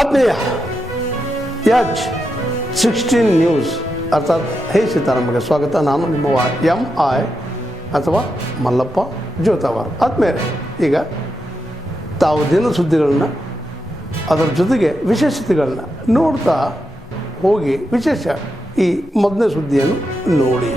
ಆತ್ಮೀಯ H16 news ಅರ್ಥಾತ್ ಹೇ ಸೀತಾರಾಮಗೆ ಸ್ವಾಗತ. ನಾನು ನಿಮ್ಮ MI ಅಥವಾ ಮಲ್ಲಪ್ಪ ಜೋತಾವಾರ್. ಆದ್ಮೇಲೆ ಈಗ ತಾವು ದಿನ ಸುದ್ದಿಗಳನ್ನ ಅದರ ಜೊತೆಗೆ ವಿಶೇಷತೆಗಳನ್ನ ನೋಡ್ತಾ ಹೋಗಿ ವಿಶೇಷ ಈ ಮೊದಲನೇ ಸುದ್ದಿಯನ್ನು ನೋಡಿ.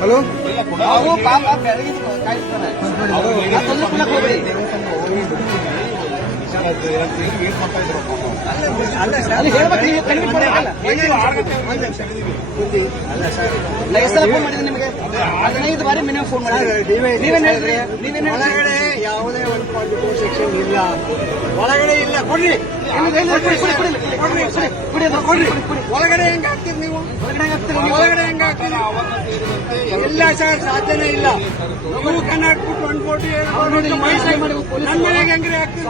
ಹಲೋ ನಿಮಗೆ 15 ಬಾರಿ ಮಿನಿಮಮ್ ಫೋನ್ ಮಾಡಿದ್ರಿ. ಒಳಗಡೆ ಯಾವುದೇ 1.2 ಸೆಕ್ಷನ್ ಇಲ್ಲ, ಒಳಗಡೆ ಇಲ್ಲ. ಕೊಡ್ರಿ ಒಳಗಡೆ ಹೆಂಗ ಹಾಕ್ತೀರಿ ನೀವು? ಒಳಗಡೆ ಹೆಂಗ ಹಾಕ್ತೀರಿ? ಇಲ್ಲ ಸರ್, ಸಾಧ್ಯನೇ ಇಲ್ಲ. ನೀವು ಕನ್ನಡ ಬಿಟ್ಟು 140 ನನ್ನ ಮನೆಗೆ ಹೆಂಗ್ರಿ ಹಾಕ್ತೀರಿ?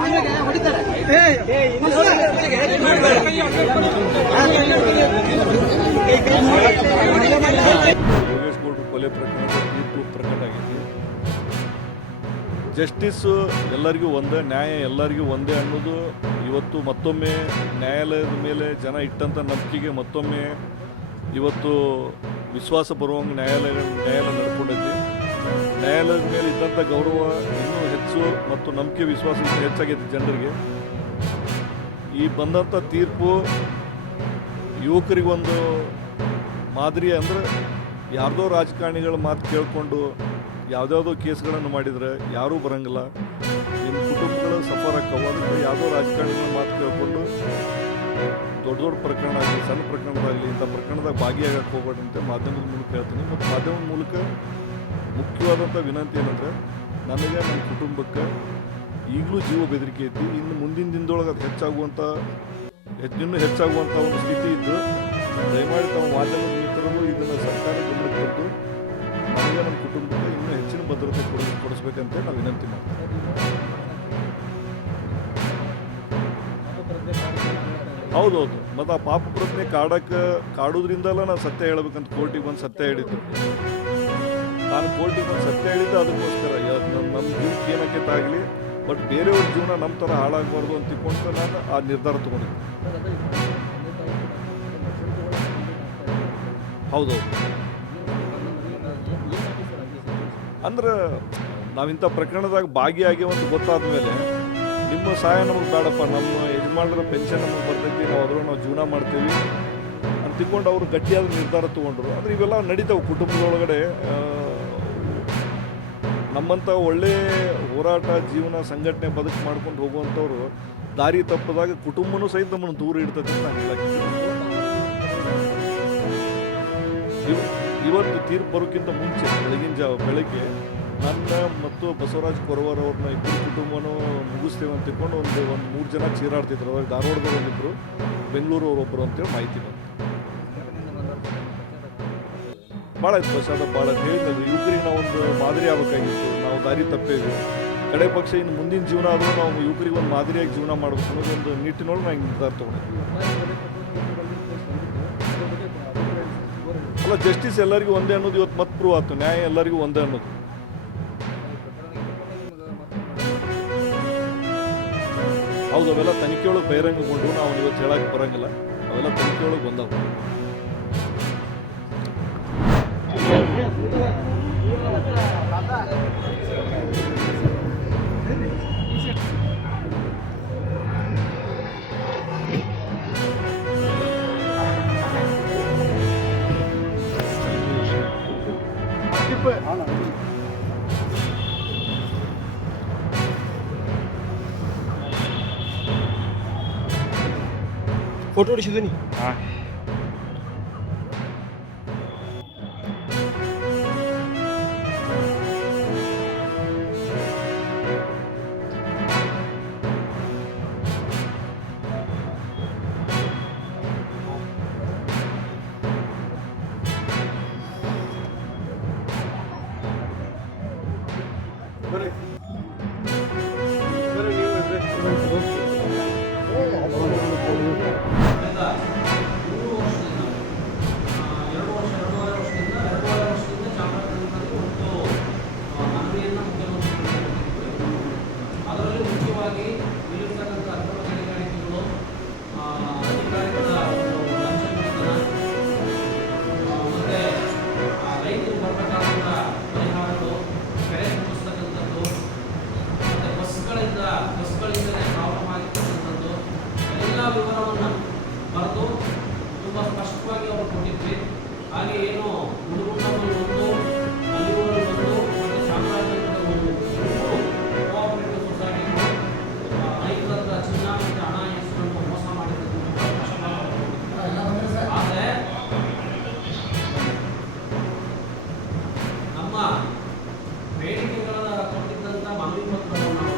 ಹೊಡಿತಾರೆ. ಯೋಗೇಶ್ ಗೌಡ್ರು ಕೊಲೆ ಪ್ರಕರಣದ ತೀರ್ಪು ಪ್ರಕಟ ಆಗೈತಿ. ಜಸ್ಟಿಸ್ ಎಲ್ಲರಿಗೂ ಒಂದೇ, ನ್ಯಾಯ ಎಲ್ಲರಿಗೂ ಒಂದೇ ಅನ್ನೋದು ಇವತ್ತು ಮತ್ತೊಮ್ಮೆ ನ್ಯಾಯಾಲಯದ ಮೇಲೆ ಜನ ಇಟ್ಟಂಥ ನಂಬಿಕೆಗೆ ಮತ್ತೊಮ್ಮೆ ಇವತ್ತು ವಿಶ್ವಾಸ ಬರುವಂಗೆ ನ್ಯಾಯಾಲಯ ನಡ್ಕೊಂಡೈತಿ. ನ್ಯಾಯಾಲಯದ ಮೇಲೆ ಇದ್ದಂಥ ಗೌರವ ಇನ್ನೂ ಹೆಚ್ಚು ಮತ್ತು ನಂಬಿಕೆ ವಿಶ್ವಾಸ ಹೆಚ್ಚಾಗೈತಿ ಜನರಿಗೆ. ಈ ಬಂದಂಥ ತೀರ್ಪು ಯುವಕರಿಗೊಂದು ಮಾದರಿ. ಅಂದರೆ ಯಾರ್ದೋ ರಾಜಕಾರಣಿಗಳ ಮಾತು ಕೇಳಿಕೊಂಡು ಯಾವುದ್ಯಾವುದೋ ಕೇಸ್ಗಳನ್ನು ಮಾಡಿದರೆ ಯಾರೂ ಬರೋಂಗಿಲ್ಲ, ನಿಮ್ಮ ಕುಟುಂಬಗಳು ಸಫರ್ ಆಗ್ತಾವೆ. ಅದಕ್ಕೆ ಯಾವುದೋ ರಾಜಕಾರಣಿಗಳ ಮಾತು ಕೇಳಿಕೊಂಡು ದೊಡ್ಡ ದೊಡ್ಡ ಪ್ರಕರಣ ಆಗಲಿ ಸಣ್ಣ ಪ್ರಕರಣದಾಗಲಿ ಇಂಥ ಪ್ರಕರಣದಾಗ ಭಾಗಿಯಾಗಕ್ಕೆ ಹೋಗ್ಬೇಡಿ ಅಂತ ಮಾಧ್ಯಮದ ಮೂಲಕ ಹೇಳ್ತೀನಿ. ಮತ್ತು ಮಾಧ್ಯಮದ ಮೂಲಕ ಮುಖ್ಯವಾದಂಥ ವಿನಂತಿ ಏನಂದರೆ, ನನಗೆ ನನ್ನ ಕುಟುಂಬಕ್ಕೆ ಈಗಲೂ ಜೀವ ಬೆದರಿಕೆ ಐತಿ. ಇನ್ನು ಮುಂದಿನ ದಿನದೊಳಗೆ ಅದು ಇನ್ನೂ ಹೆಚ್ಚಾಗುವಂಥ ಒಂದು ಸ್ಥಿತಿ ಇದ್ದು, ದಯಮಾಡಿ ತಾವು ಮಾಧ್ಯಮದ ಮಿತ್ರರು ಇದನ್ನು ಸರ್ಕಾರ ಗಮನಕ್ಕೆ ತಂದು ನನಗೆ ನಮ್ಮ ಕುಟುಂಬಕ್ಕೆ ಇನ್ನೂ ಹೆಚ್ಚಿನ ಭದ್ರತೆ ಕೊಡಿಸ್ಬೇಕಂತ ನಾವು ವಿನಂತಿ ಮಾಡ್ತೀವಿ. ಹೌದೌದು, ಮತ್ತು ಆ ಪಾಪ ಪ್ರಜ್ಞೆ ಕಾಡೋದ್ರಿಂದಲ್ಲ ನಾನು ಸತ್ಯ ಹೇಳ್ಬೇಕಂತ ಕೋರ್ಟಿಗೆ ಬಂದು ಸತ್ಯ ಹೇಳಿದ್ದು. ನಾನು ಕೋರ್ಟಿಗೆ ಬಂದು ಸತ್ಯ ಹೇಳಿದ್ದು ಅದಕ್ಕೋಸ್ಕರ. ನಮ್ಮ ಜೀವಕ್ಕೆ ಏನಕ್ಕೆ ಆಗಲಿ, ಬಟ್ ಬೇರೆಯವ್ರ ಜೀವನ ನಮ್ಮ ಥರ ಹಾಳಾಗಬಾರ್ದು ಅಂತ ತಿಳ್ಕೊಂಡು ನಾನು ಆ ನಿರ್ಧಾರ ತೊಗೊಂಡಿದ್ದೆ. ಹೌದೌದು, ಅಂದ್ರೆ ನಾವಿಂಥ ಪ್ರಕರಣದಾಗ ಭಾಗಿಯಾಗಿ ಒಂದು ಗೊತ್ತಾದ ಮೇಲೆ ನಿಮ್ಮ ಸಹಾಯ ನಮಗೆ ಬೇಡಪ್ಪ, ನಮ್ಮ ಯಜಮಾನರ ಪೆನ್ಷನ್ ನಮಗೆ ಬರ್ತೈತಿ, ನಾವು ಜೀವನ ಮಾಡ್ತೀವಿ ಅಂತ ತಿಳ್ಕೊಂಡು ಅವರು ಗಟ್ಟಿಯಾದ ನಿರ್ಧಾರ ತೊಗೊಂಡ್ರು. ಅಂದರೆ ಇವೆಲ್ಲ ನಡೀತಾವೆ ಕುಟುಂಬದೊಳಗಡೆ. ನಮ್ಮಂಥ ಒಳ್ಳೆ ಹೋರಾಟ ಜೀವನ ಸಂಘಟನೆ ಬದುಕು ಮಾಡ್ಕೊಂಡು ಹೋಗುವಂಥವ್ರು ದಾರಿ ತಪ್ಪದಾಗ ಕುಟುಂಬನೂ ಸಹಿತ ನಮ್ಮನ್ನು ದೂರ ಇಡ್ತದೆ ಅಂತ ನಾನು ಹೇಳಕ್ಕೆ. ಇವತ್ತು ತೀರ್ಪು ಬರೋಕ್ಕಿಂತ ಮುಂಚೆ ಬೆಳಗ್ಗೆ ನನ್ನ ಮತ್ತು ಬಸವರಾಜ್ ಕೊರವರ್ ಅವ್ರನ್ನ ಇಬ್ಬರು ಕುಟುಂಬನೂ ಮುಗಿಸ್ತೇವೆ ಅಂತ ತಿಳ್ಕೊಂಡು ಒಂದು 3 ಜನ ಚೀರಾಡ್ತಿದ್ರು. ಅವಾಗ ಧಾರವಾಡದವ್ರು ಒಂದಿದ್ರು, ಬೆಂಗಳೂರು ಅವರೊಬ್ಬರು ಅಂತೇಳಿ ಮಾಹಿತಿ ಬಂತು. ಭಾಳ ಇತ್ತು ಪಶ್ಚಾತ್ತ, ಭಾಳ ಹೇಳಿದ್ರು ಯುವಕರಿಗೆ ನಾವು ಒಂದು ಮಾದರಿ ಆಗಬೇಕಾಗಿತ್ತು. ನಾವು ದಾರಿ ತಪ್ಪೇವಿ, ಕಡೆ ಪಕ್ಷ ಇನ್ನು ಮುಂದಿನ ಜೀವನ ಆದರೂ ನಾವು ಯುವಕರಿಗೆ ಒಂದು ಮಾದರಿಯಾಗಿ ಜೀವನ ಮಾಡಬೇಕು ಅನ್ನೋದು ಒಂದು ನಿಟ್ಟಿನೊಳಗೆ ನಾವು ನಿರ್ಧಾರ ತೊಗೊಂಡಿದ್ವಿ. ಅಲ್ಲ, ಜಸ್ಟಿಸ್ ಎಲ್ಲರಿಗೂ ಒಂದೇ ಅನ್ನೋದು ಇವತ್ತು ಮತ್ತೆ ಪ್ರೂವ್ ಆಯ್ತು. ನ್ಯಾಯ ಎಲ್ಲರಿಗೂ ಒಂದೇ ಅನ್ನೋದು ಹೌದು, ಅವೆಲ್ಲ ತನಿಖೆ ಒಳಗೆ ಬಹಿರಂಗಗೊಂಡು ನಾವು ಇವತ್ತು ಹೇಳಕ್ಕೆ ಬರೋಂಗಿಲ್ಲ. ಅವೆಲ್ಲ ತನಿಖೆ ಒಳಗೆ ಬಂದವು. फोटो ಹೊಡಿಸಿದ್ದು ನೀ ವಿವರವನ್ನು ಬರೆದು ತುಂಬ ಸ್ಪಷ್ಟವಾಗಿ ಅವರು ಕೊಟ್ಟಿದ್ವಿ. ಹಾಗೆ ಏನು ಹುಡುಗನಲ್ಲಿ ಒಂದು ಅಲ್ಲಿವರೆಗೆ ಒಂದು ಮತ್ತು ಚಾಮರಾಜನಗರ ಒಂದು ಕೋಆಪರೇಟಿವ್ ಸೊಸೈಟಿಗಳು ರೈತರ ಹತ್ರ ಚಿನ್ನ ಮತ್ತು ಹಣ ಇಸ್ಕೊಂಡು ಮೋಸ ಮಾಡಿದ್ದು ಆದರೆ ನಮ್ಮ ಬೇಡಿಕೆಗಳನ್ನು ಕೊಟ್ಟಿದ್ದಂಥ ಮನವಿ ಪತ್ರವನ್ನು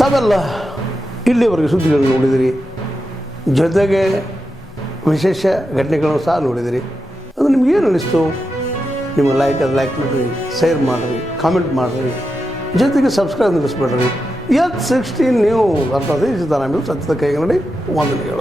ತಾವೆಲ್ಲ ಇಲ್ಲಿವರೆಗೆ ಸುದ್ದಿಗಳನ್ನು ನೋಡಿದಿರಿ, ಜೊತೆಗೆ ವಿಶೇಷ ಘಟನೆಗಳನ್ನು ಸಹ ನೋಡಿದಿರಿ. ಅದು ನಿಮ್ಗೇನು ಅನ್ನಿಸ್ತು? ನಿಮ್ಮ ಲೈಕ್ ಮಾಡಿರಿ, ಶೇರ್ ಮಾಡಿರಿ, ಕಾಮೆಂಟ್ ಮಾಡಿರಿ, ಜೊತೆಗೆ ಸಬ್ಸ್ಕ್ರೈಬ್ ನಿಲ್ಲಿಸ್ಬೇಡ್ರಿ. H16 ನ್ಯೂಸ್ ಅರ್ಥಾತ್ ಈ ಸಿದ್ದರಾಮಯ್ಯ ಸತ್ಯದ ಕೈಗನ್ನಡಿ ವಂದನೆಗಳು.